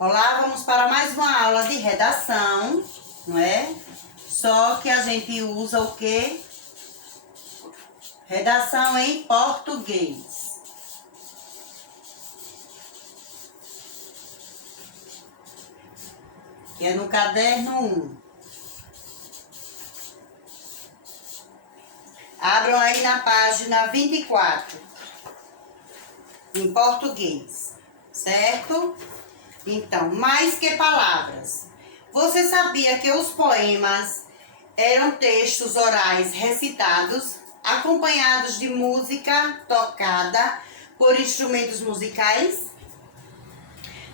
Olá, vamos para mais uma aula de redação, não é? Só que a gente usa o quê? Redação em português. Que é no caderno 1. Abram aí na página 24. Em português, certo? Então, mais que palavras. Você sabia que os poemas eram textos orais recitados, acompanhados de música tocada por instrumentos musicais?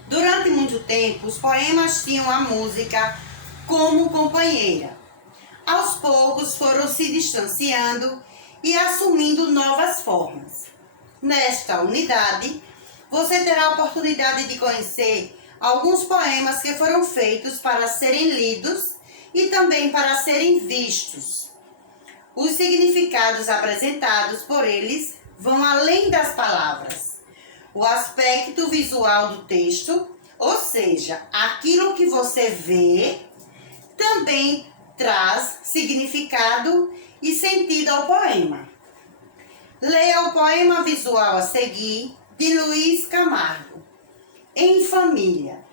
Durante muito tempo, os poemas tinham a música como companheira. Aos poucos foram se distanciando e assumindo novas formas. Nesta unidade, você terá a oportunidade de conhecer alguns poemas que foram feitos para serem lidos e também para serem vistos. Os significados apresentados por eles vão além das palavras. O aspecto visual do texto, ou seja, aquilo que você vê, também traz significado e sentido ao poema. Leia o poema visual a seguir, de Luiz Camargo. Em família.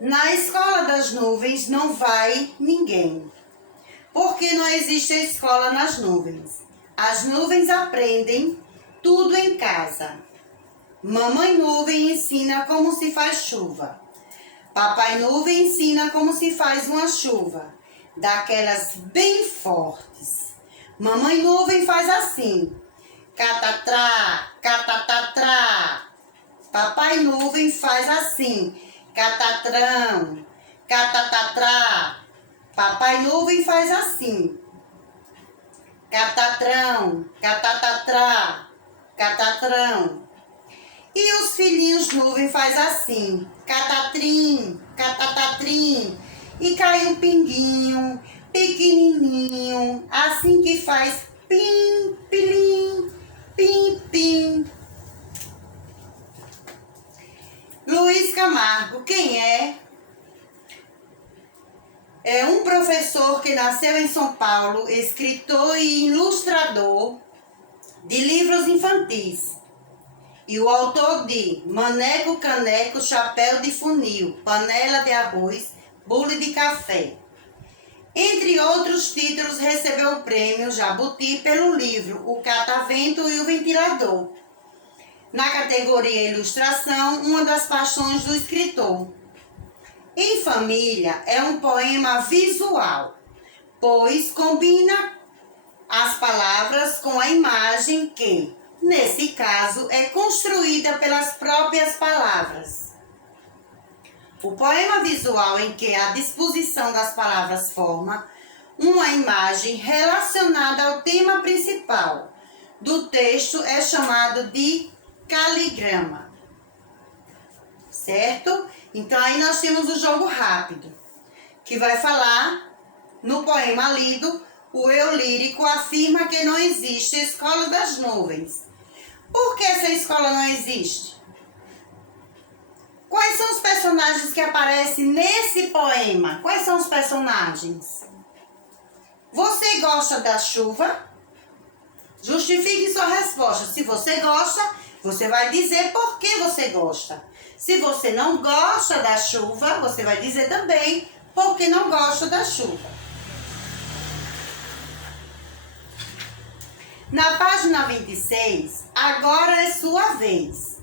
Na escola das nuvens não vai ninguém, porque não existe escola nas nuvens. As nuvens aprendem tudo em casa. Mamãe nuvem ensina como se faz chuva. Papai nuvem ensina como se faz uma chuva, daquelas bem fortes. Mamãe nuvem faz assim, catatrá, catatatrá. Papai nuvem faz assim, catatrão, catatatrá. Papai nuvem faz assim, catatrão, catatatrá, catatrão. E os filhinhos nuvem faz assim, catatrim, catatatrim. E cai um pinguinho, pequenininho, assim que faz pim, pilim, pim, pim. Luiz Camargo, quem é? É um professor que nasceu em São Paulo, escritor e ilustrador de livros infantis. E o autor de Maneco, Caneco, Chapéu de Funil, Panela de Arroz, Bule de Café. Entre outros títulos, recebeu o prêmio Jabuti pelo livro O Catavento e o Ventilador. Na categoria Ilustração, uma das paixões do escritor. Em Família é um poema visual, pois combina as palavras com a imagem que, nesse caso, é construída pelas próprias palavras. O poema visual em que a disposição das palavras forma uma imagem relacionada ao tema principal do texto é chamado de caligrama. Certo? Então aí nós temos o jogo rápido, que vai falar no poema lido. O eu lírico afirma que não existe escola das nuvens. Por que essa escola não existe? Quais são os personagens que aparecem nesse poema? Quais são os personagens? Você gosta da chuva? Justifique sua resposta. Se você gosta, você vai dizer por que você gosta. Se você não gosta da chuva, você vai dizer também por que não gosta da chuva. Na página 26, agora é sua vez.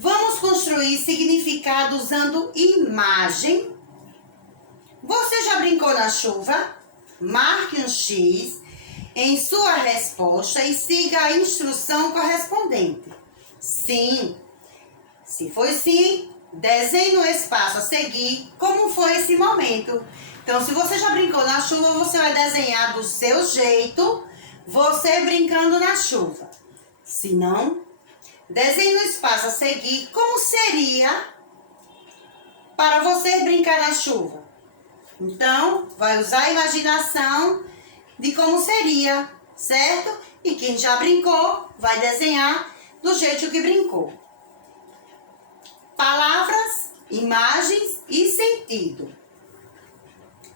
Vamos construir significado usando imagem. Você já brincou na chuva? Marque um X em sua resposta e siga a instrução correspondente. Sim. Se foi sim, desenhe no espaço a seguir como foi esse momento. Então, se você já brincou na chuva, você vai desenhar do seu jeito, você brincando na chuva. Se não, desenhe no espaço a seguir como seria para você brincar na chuva. Então, vai usar a imaginação de como seria, certo? E quem já brincou, vai desenhar do jeito que brincou. Palavras imagens e sentido.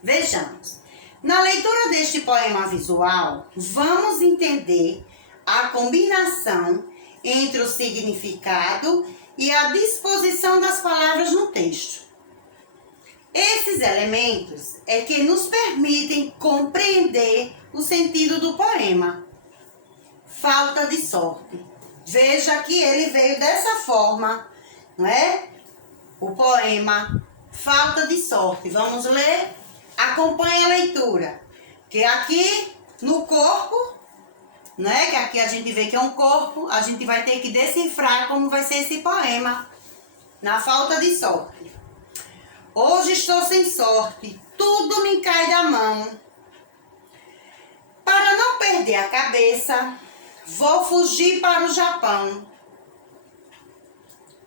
Vejamos. Na leitura deste poema visual, vamos entender a combinação entre o significado e a disposição das palavras no texto. Esses elementos é que nos permitem compreender o sentido do poema. Falta de sorte. Veja que ele veio dessa forma, não é? O poema Falta de Sorte. Vamos ler? Acompanhe a leitura. Que aqui no corpo, né? Que aqui a gente vê que é um corpo, a gente vai ter que decifrar como vai ser esse poema. Na falta de sorte. Hoje estou sem sorte, tudo me cai da mão. Para não perder a cabeça, vou fugir para o Japão.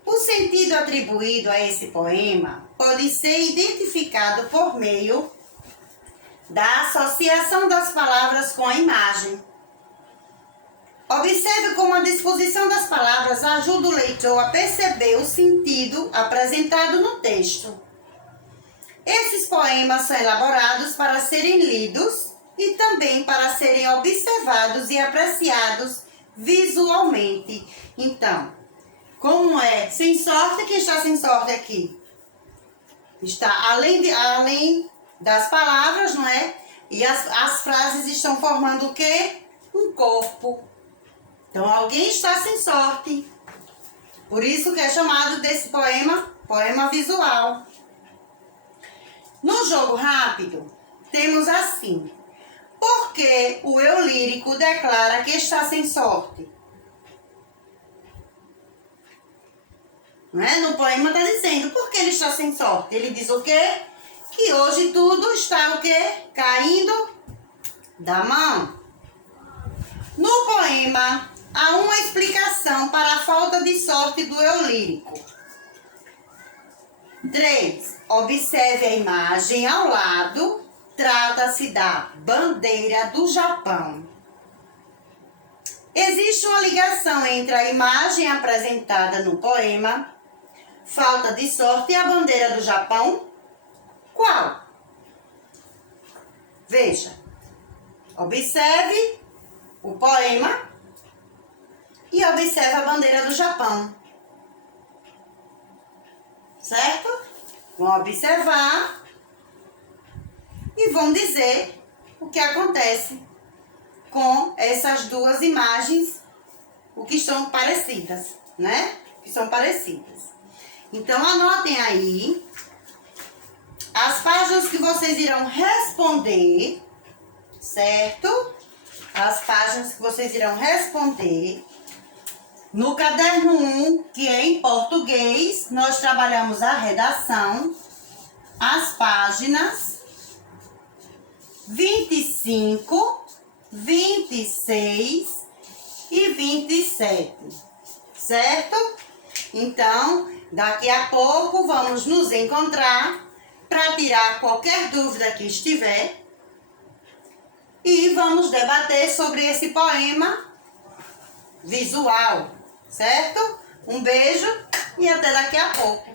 O sentido atribuído a esse poema pode ser identificado por meio da associação das palavras com a imagem. Observe como a disposição das palavras ajuda o leitor a perceber o sentido apresentado no texto. Esses poemas são elaborados para serem lidos e também para serem observados e apreciados visualmente. Então, como é sem sorte, quem está sem sorte aqui? Está além das palavras, não é? E as frases estão formando o quê? Um corpo. Então, alguém está sem sorte. Por isso que é chamado desse poema visual. No jogo rápido, temos assim. Por que o eu lírico declara que está sem sorte? Não é? No poema está dizendo, por que ele está sem sorte? Ele diz o quê? Que hoje tudo está o quê? Caindo da mão. No poema, há uma explicação para a falta de sorte do eu lírico. 3. Observe a imagem ao lado. Trata-se da bandeira do Japão. Existe uma ligação entre a imagem apresentada no poema Falta de Sorte e a bandeira do Japão? Qual? Veja. Observe o poema e observe a bandeira do Japão. Certo? Vão observar e vão dizer o que acontece com essas duas imagens, o que estão parecidas, né? Que são parecidas. Então, anotem aí as páginas que vocês irão responder, certo? As páginas que vocês irão responder. No caderno 1, que é em português, nós trabalhamos a redação, as páginas 25, 26 e 27, certo? Então, daqui a pouco vamos nos encontrar para tirar qualquer dúvida que estiver e vamos debater sobre esse poema visual, certo? Um beijo e até daqui a pouco.